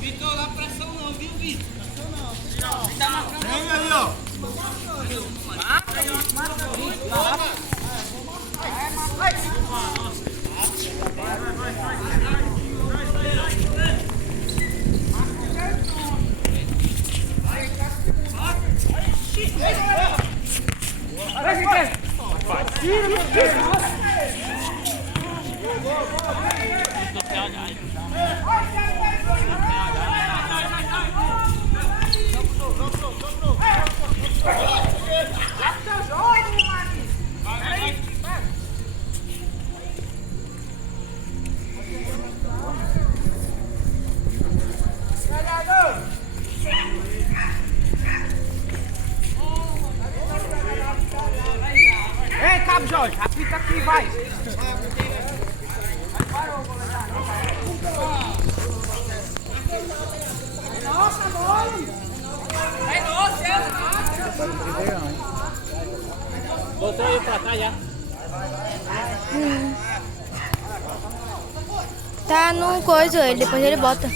Vitor, dá pressão não, viu, Vitor? Tá marcando. Vem aí, ó. Ei, Cabo Jorge, apita aqui, vai. Nossa, bola! É nossa, botou ele pra cá já. Tá no coisa, ele depois ele bota.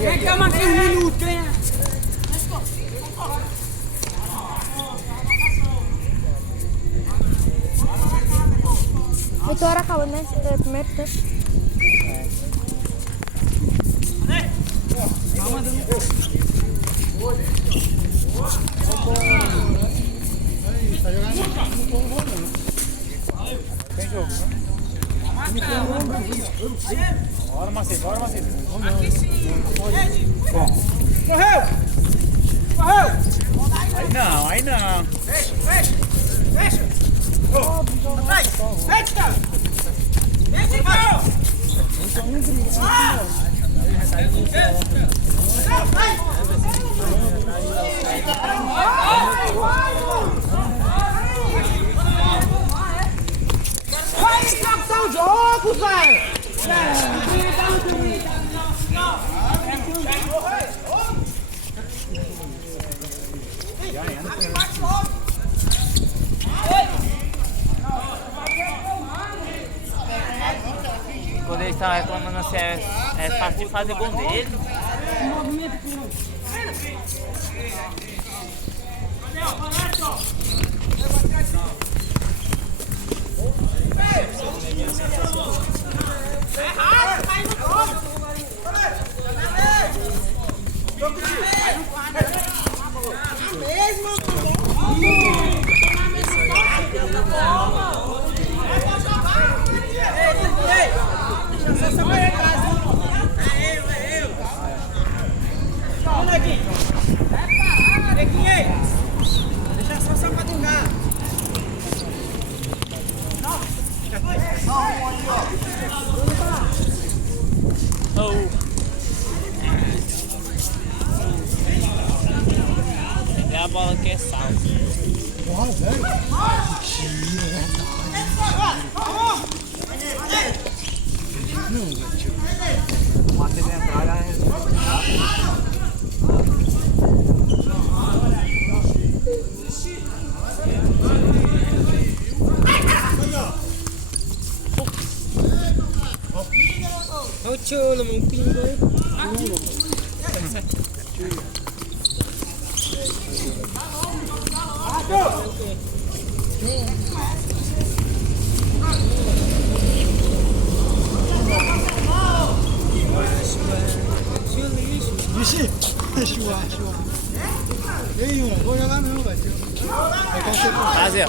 Vem cá, mais 15 minutos, hein? Vitor acabou, né? Primeiro tempo. Tá jogando? Tem jogo, né? Bora, Macedo, bora, Macedo. Aqui sim. Correu! Correu! Aí não. Fecha. Atrás. Fecha, cara. Vem, cara. Vai encaixar o jogo, velho! Quando ele estava reclamando assim, é fácil de fazer gol dele. Deixa só sapatingar. É a bola que é salto. Porra, velho. O Matheus entrar já é. Não chulo, mano. Pingo. Vixe, chuva. Ei, Yuna, vou jogar não, velho. Fazer.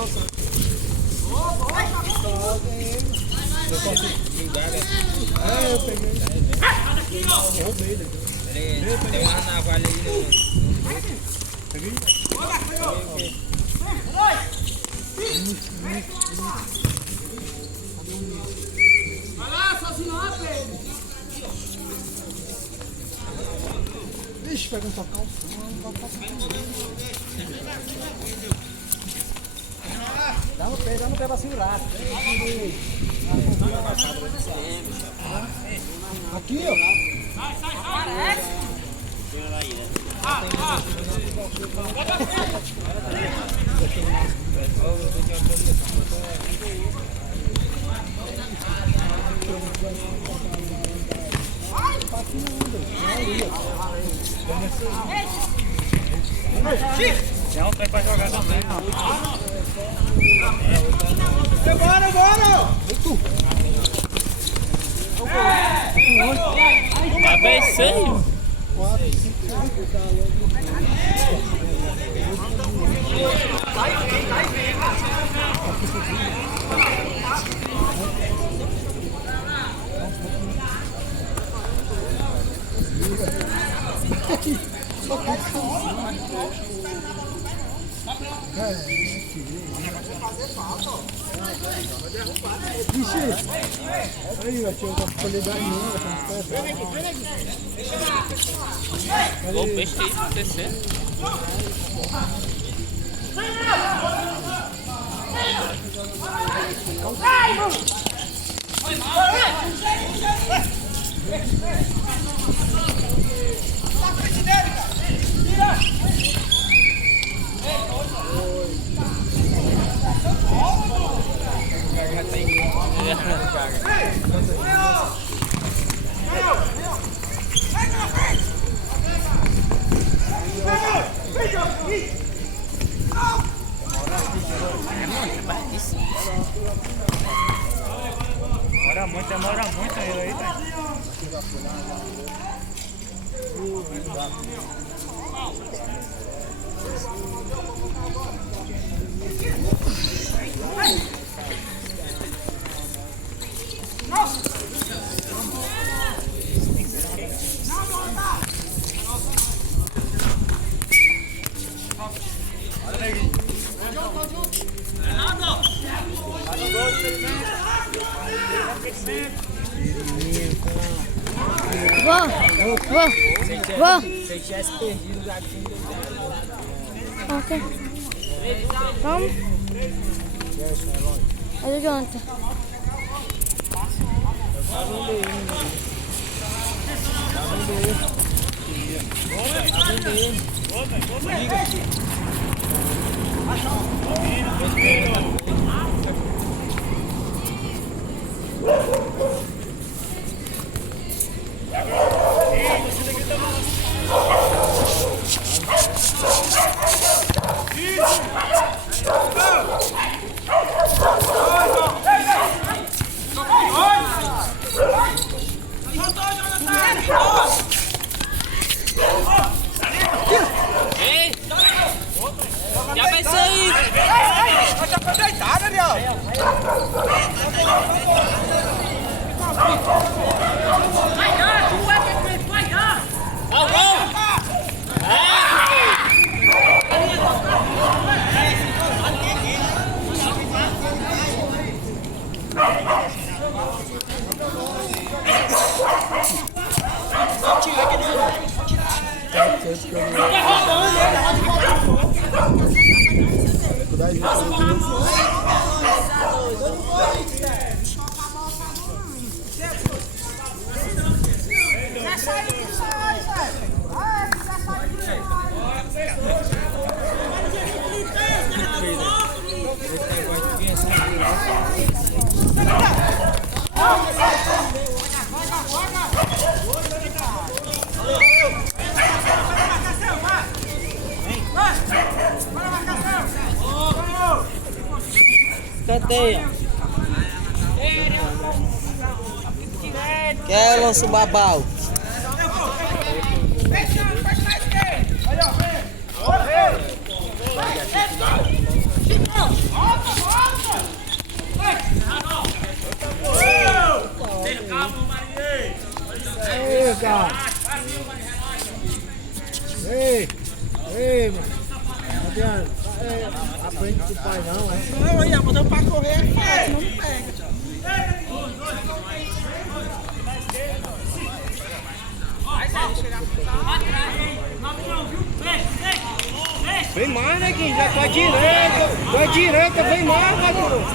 Eu peguei. Roubei daqui. Tem uma navalha aí no... Peguei? Vai lá, sozinho, rapaz. Vixe, pega um tocal. Dá no pé pra segurar. Aqui, ó. Não, tem pra jogar também. Bora! Tá bem sério? 4, 5, aí, vai tirar uma qualidade nenhuma. Ô, peixe aí, acontecer. Demora muito aí, tá? Vou. Se eu tivesse perdido já tinha. Ok. Vamos. Adianta. Ei! Já vai sair! Já foi deitado, Ariel! Vai dar! Ao gol! Vai, Escanteia. Quer o lanço babau. Ei, cara. Ei, mano. Adriano, a frente do pai não, é? Não, ia botar pra correr, não me pega. Vem mais, né, Guinho? Já com a direita, vem mais, Maduro.